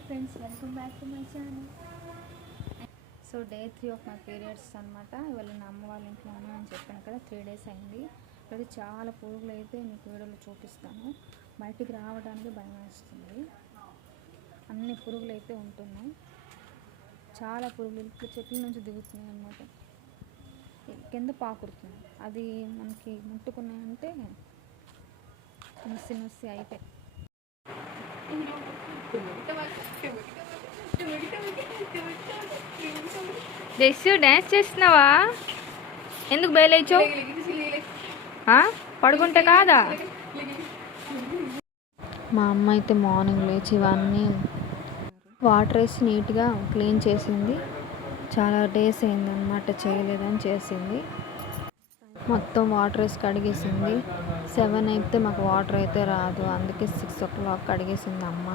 Hi friends, welcome back to my channel. So day 3 of my periods అనమాట. ఇవాళ నా అమ్మ వాళ్ళ ఇంట్లో అని చెప్పాను కదా, 3 days అయింది. ఇక్కడ చాలా పురుగులు అయితే మీకు వీడియోలో చూపిస్తాను. బయటికి రావడానికి భయం వేస్తుంది. అన్ని పురుగులు అయితే ఉంటున్నాయి. చాలా పురుగులు ఇప్పుడు చెట్ల నుంచి దిగుతున్నాయి అన్నమాట. కింద పాకుడుతుంది. అది మనకి ముట్టుకున్నాయంటే నొస్సి అయితే జస్సు డ్యాన్స్ చేస్తున్నావా? ఎందుకు బయలుదేరావు? పడుకుంటే కాదా? మా అమ్మ అయితే మార్నింగ్ లేచి ఇవన్నీ వాటర్ వేసి నీట్గా క్లీన్ చేసింది. చాలా డేస్ అయిందన్నమాట చేయలేదని చేసింది. మొత్తం వాటర్ వేసి కడిగేసింది. 7 అయితే మాకు వాటర్ అయితే రాదు, అందుకే 6 o'clock కడిగేసింది అమ్మ.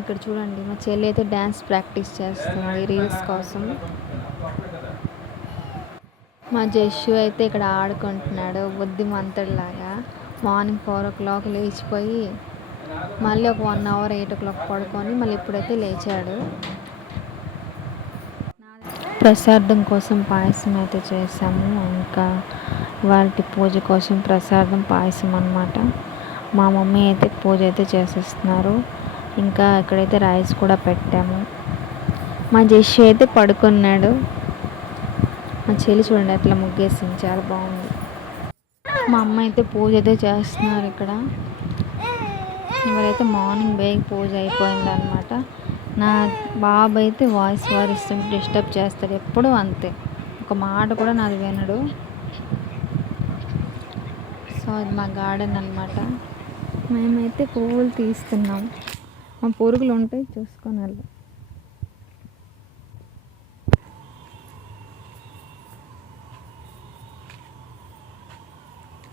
ఇక్కడ చూడండి, మా చెల్లి అయితే డ్యాన్స్ ప్రాక్టీస్ చేస్తుంది రీల్స్ కోసం. మా జస్సు అయితే ఇక్కడ ఆడుకుంటున్నాడు బుద్ధిమంతుడిలాగా. మార్నింగ్ 4 o'clock లేచిపోయి మళ్ళీ ఒక 1 hour 8 o'clock పడుకొని మళ్ళీ ఇప్పుడైతే లేచాడు. ప్రసాదం కోసం పాయసం అయితే చేసాము. ఇంకా వాటి పూజ కోసం ప్రసాదం పాయసం అన్నమాట. మా మమ్మీ అయితే పూజ అయితే చేసేస్తున్నారు. ఇంకా ఇక్కడైతే రైస్ కూడా పెట్టాము. మా జస్సు అయితే పడుకున్నాడు. మా చెల్లి చూడండి అట్లా ముగ్గేసింది, చాలా బాగుంది. మా అమ్మ అయితే పూజ అయితే చేస్తున్నారు ఇక్కడ. ఇవాళైతే మార్నింగ్ బేగ్ పూజ అయిపోయింది అనమాట. నా బాబు అయితే వాయిస్ ఇష్టం డిస్టర్బ్ చేస్తాడు ఎప్పుడు, అంతే, ఒక మాట కూడా నాది వినడు. సో అది మా గార్డెన్ అనమాట. మేమైతే పువ్వులు తీస్తున్నాం. మా పురుగులు ఉంటాయి, చూసుకొని వెళ్దాం.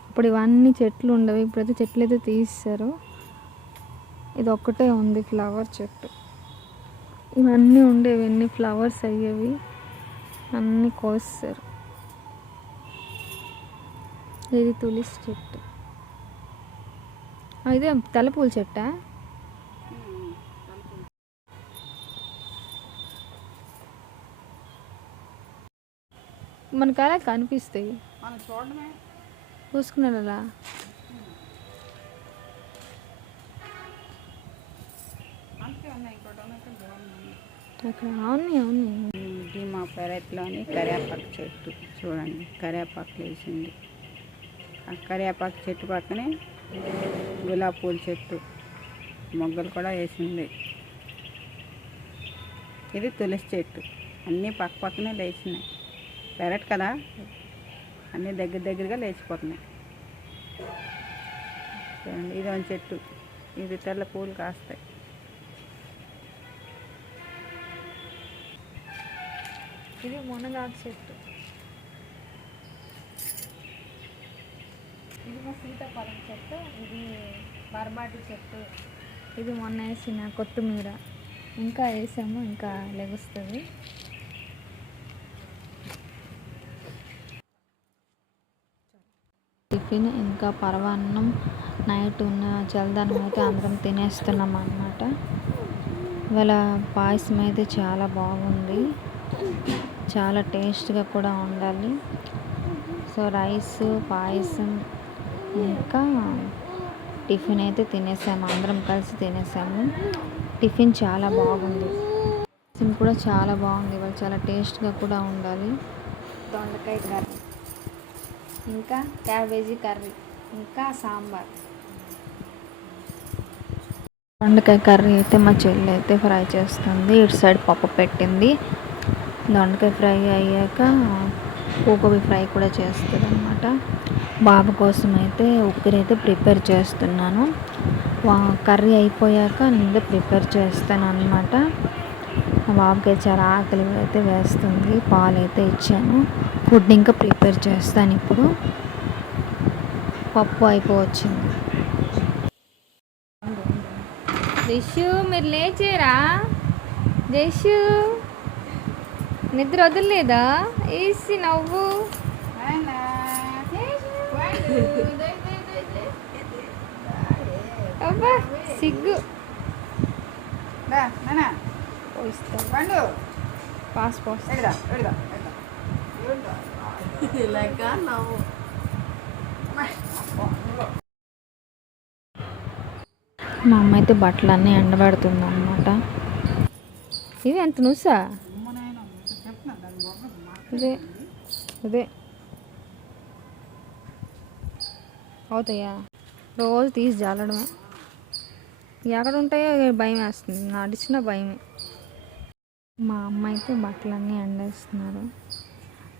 ఇప్పుడు ఇవన్నీ చెట్లు ఉండవు, ఇప్పుడైతే చెట్లు అయితే తీస్తారు. ఇది ఒక్కటే ఉంది ఫ్లవర్ చెట్టు. ఇవన్నీ ఉండేవి, ఎన్ని ఫ్లవర్స్ అయ్యేవి అన్నీ కోస్తారు. ఇది తులసి చెట్టు. ఇదే తెల్లపూల చెట్టా? మనకు అలా కనిపిస్తాయి, చూసుకున్నాడు అలా. అక్కడ అవును. ఇది మా పెరట్లోని కరివేపాకు చెట్టు చూడండి, కరివేపాకు వేసింది. ఆ కరివేపాకు చెట్టు పక్కనే గులాబీ పూల చెట్టు మొగ్గలు కూడా వేసింది. ఇది తులసి చెట్టు. అన్నీ పక్క పక్కనే లేచినాయి. పెరట్ కదా, అన్నీ దగ్గరగా లేచిపోతున్నాయి. చూడండి, ఇది ఒక చెట్టు, ఇది తెల్ల పూలు కాస్తాయి. ఇది మునగాకు చెట్టు. ఇది మా సీతాఫలం చెట్టు. ఇది బర్బాటి చెట్టు. ఇది మొన్న వేసిన కొత్తిమీర, ఇంకా వేసాము, ఇంకా లెగుస్తుంది. టిఫిన్ ఇంకా పరవాన్నం నైట్ ఉన్న చల్లదనం అయితే అందరం తినేస్తున్నాం అన్నమాట. ఇవాళ పాయసం అయితే చాలా బాగుంది, చాలా టేస్ట్గా కూడా ఉండాలి. సో రైస్, పాయసం ఇంకా టిఫిన్ అయితే తినేసాము, అందరం కలిసి తినేసాము. టిఫిన్ చాలా బాగుంది, పాయసం కూడా చాలా బాగుంది. ఇవాళ చాలా టేస్ట్గా కూడా ఉండాలి. దొండకాయ కర్రీ, ఇంకా క్యాబేజీ కర్రీ, ఇంకా సాంబార్. దొండకాయ కర్రీ అయితే మా చెల్లి అయితే ఫ్రై చేస్తుంది. ఇటు సైడ్ పప్పు పెట్టింది. దొండకాయ ఫ్రై అయ్యాక పూకోబీ ఫ్రై కూడా చేస్తుంది అనమాట. బాబు కోసం అయితే ఉక్కిరి అయితే ప్రిపేర్ చేస్తున్నాను. కర్రీ అయిపోయాక నేను ప్రిపేర్ చేస్తాను అనమాట. మా బాబుకి చాలా ఆకలి అయితే వేస్తుంది. పాలు అయితే ఇచ్చాను. ఫుడ్ ఇంకా ప్రిపేర్ చేస్తాను. ఇప్పుడు పప్పు అయిపోవచ్చింది. జస్సు మీరు లేచారా? జస్సు నిద్ర వదలలేదా? వేసి నవ్వు. అబ్బా సిగ్గు. నానా పోయిస్తాడు. పండు పాస్ పోస్. ఎడదా ఎడదా మా అమ్మ అయితే బట్టలన్నీ ఎండబెడుతుంది అనమాట. ఇది ఎంత నుసా ఇదే ఇదే అవుతాయా? రోజు తీసి జాలడమే. ఎక్కడ ఉంటాయో భయం వేస్తుంది, నడిచిన భయమే. మా అమ్మ అయితే బట్టలన్నీ ఎండేస్తున్నారు.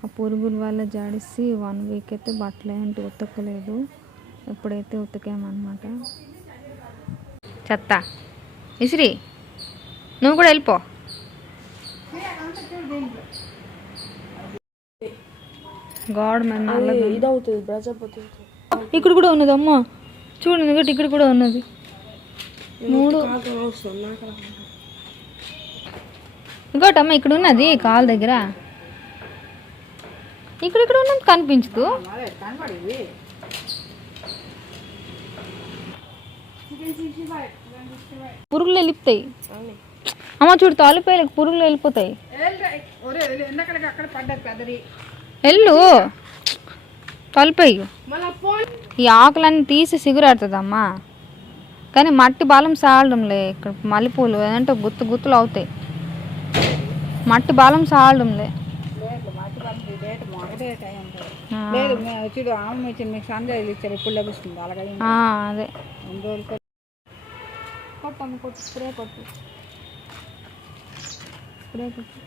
ఆ పురుగుల వల్ల జాడిసి 1 వీక్ అయితే బట్టలు ఏంటి ఉతకలేదు. ఎప్పుడైతే ఉతికామన్నమాట. చెత్త ఇసిరి, నువ్వు కూడా వెళ్ళిపో. గాడ్ మన ఇదవుతుంది ప్రజాపతి. ఇక్కడ కూడా ఉన్నది అమ్మ, చూడండి ఇక్కడ కూడా ఉన్నది. 3 ఇంకోటమ్మ ఇక్కడ ఉన్నది కాలు దగ్గర. ఇక్కడ ఉన్నది కనిపించదు. కనపడేది పురుగులు వెళ్ళిపోతాయి అమ్మ, చూడు తాలిపోయి పురుగులు వెళ్ళిపోతాయి. అక్కడ పడ్డది పెద్దది. వెళ్ళు తలిపోయి. ఈ ఆకులన్నీ తీసి సిగురాడుతుందమ్మా, కానీ మట్టి బలం సాలడంలే. ఇక్కడ మల్లెపూలు ఏదంటే గుత్తులు అవుతాయి. మట్టి బలం సాలడంలే. లేదు చూడు ఆమె ఇచ్చింది మీకు సందేహాలు ఇచ్చారు, ఇప్పుడు లభిస్తుంది అలాగే. అదే 2 రోజులు కొట్టమ్మ, కొట్టు స్ప్రే కొట్టు, స్ప్రే కొట్టు.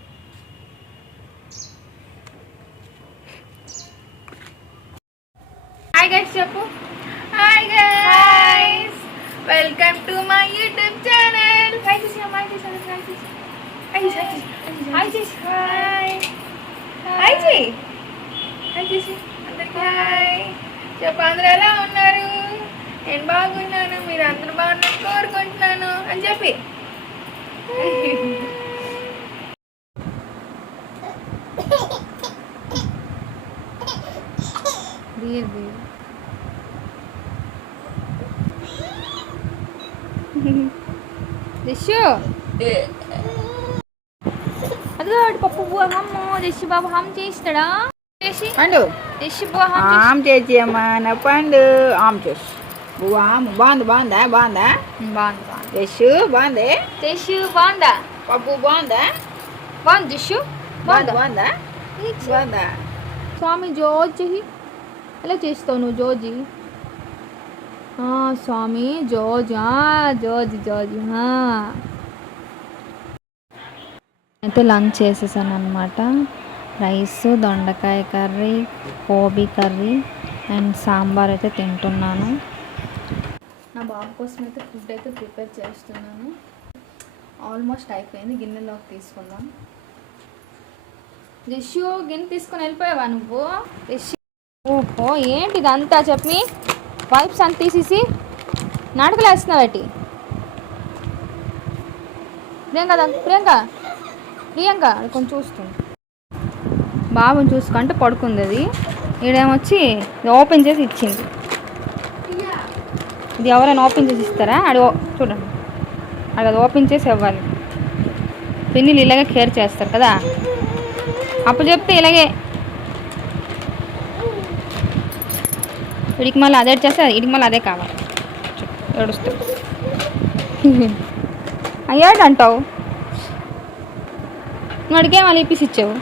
హాయ్ గైస్ చెప్పు. Hi guys, welcome to my YouTube channel. Hi చేసి హాయ్ చేసి హాయ్ చేసి హాయ్ చేసి హాయ్ చేసి హాయ్ హాయ్ చేసి హాయ్ చేసి అందరికీ హాయ్ చెప్పు. అందరూ ఎలా ఉన్నారు? నేను బాగున్నాను, మీరు అందరూ బాగున్నాను కోరుకుంటున్నాను అని చెప్పి. దిశు అదిగో పప్పు బువ్వ హమ్ము. దిశు బాబు హమ్ చేస్తాడా? చేసి పండు దిశు బువ్వ హమ్ ఆమ్ చేసి అమ్మా నా పండు ఆమ్ చేసి బువ్వ ఆమ్ బాగుందా బాగుందా బాగుంది. యశు బాగుంది. దిశు బాగుందా? పప్పు బాగుందా బాగుంది. దిశు బాగుందా? బాగుందా బాగుందా? స్వామి జోజి ఎలా చేస్తావు నువ్వు? జోజి స్వామి జోజ్ జోజి. అయితే లంచ్ చేసేసాను అనమాట. రైస్, దొండకాయ curry, gobi curry and sambar అయితే తింటున్నాను. నా బాబు కోసం అయితే ఫుడ్ అయితే ప్రిపేర్ చేస్తున్నాను. ఆల్మోస్ట్ అయిపోయింది. గిన్నెలోకి తీసుకుందాం. దిశు గిన్నె తీసుకొని వెళ్ళిపోయావా నువ్వు? దిశు ఓహో ఏంటి ఇదంతా చెప్పి వైప్స్ అంత తీసేసి నాటకలు వేస్తున్నావు ఏంటి? ప్రియాంక కొంచెం చూస్తుంది. బాబుని చూసుకుంటే పడుకుంది. అది ఈడేమొచ్చి ఓపెన్ చేసి ఇచ్చింది. ఇది ఎవరైనా ఓపెన్ చేసి ఇస్తారా? చూడండి, అది ఓపెన్ చేసి ఇవ్వాలి. పిన్నిలు ఇలాగే కేర్ చేస్తారు కదా, అప్పుడు చెప్తే ఇలాగే. వీడికి మళ్ళీ అదే చేస్తే వీడికి మళ్ళీ అదే కావాలి. ఏడుస్తావు. అయ్యాడంటావు నువ్వు, అడిగే మళ్ళీ ఇప్పిసి ఇచ్చావు.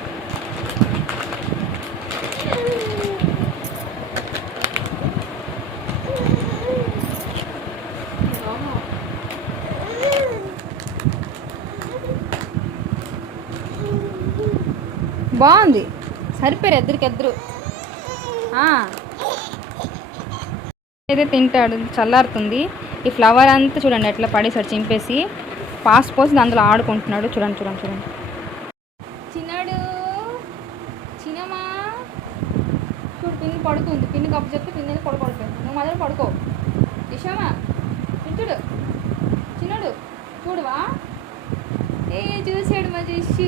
బాగుంది, సరిపోయారు ఇద్దరికిద్దరు. అయితే తింటాడు. చల్లారుతుంది. ఈ ఫ్లవర్ అంతా చూడండి ఎట్లా పడేసాడు, చింపేసి పాస్ పోసి అందులో ఆడుకుంటున్నాడు. చూడండి చిన్నాడు చిన్నమా. చూడు పిన్ని పడుకుంది. పిన్ని కప్పు చెప్తే పిన్ని పడుకోవట్లేదు. నువ్వు మొదలు పడుకో. ఇషామా చూడు, చిన్నాడు చూడువా. చూసాడు మా చేసి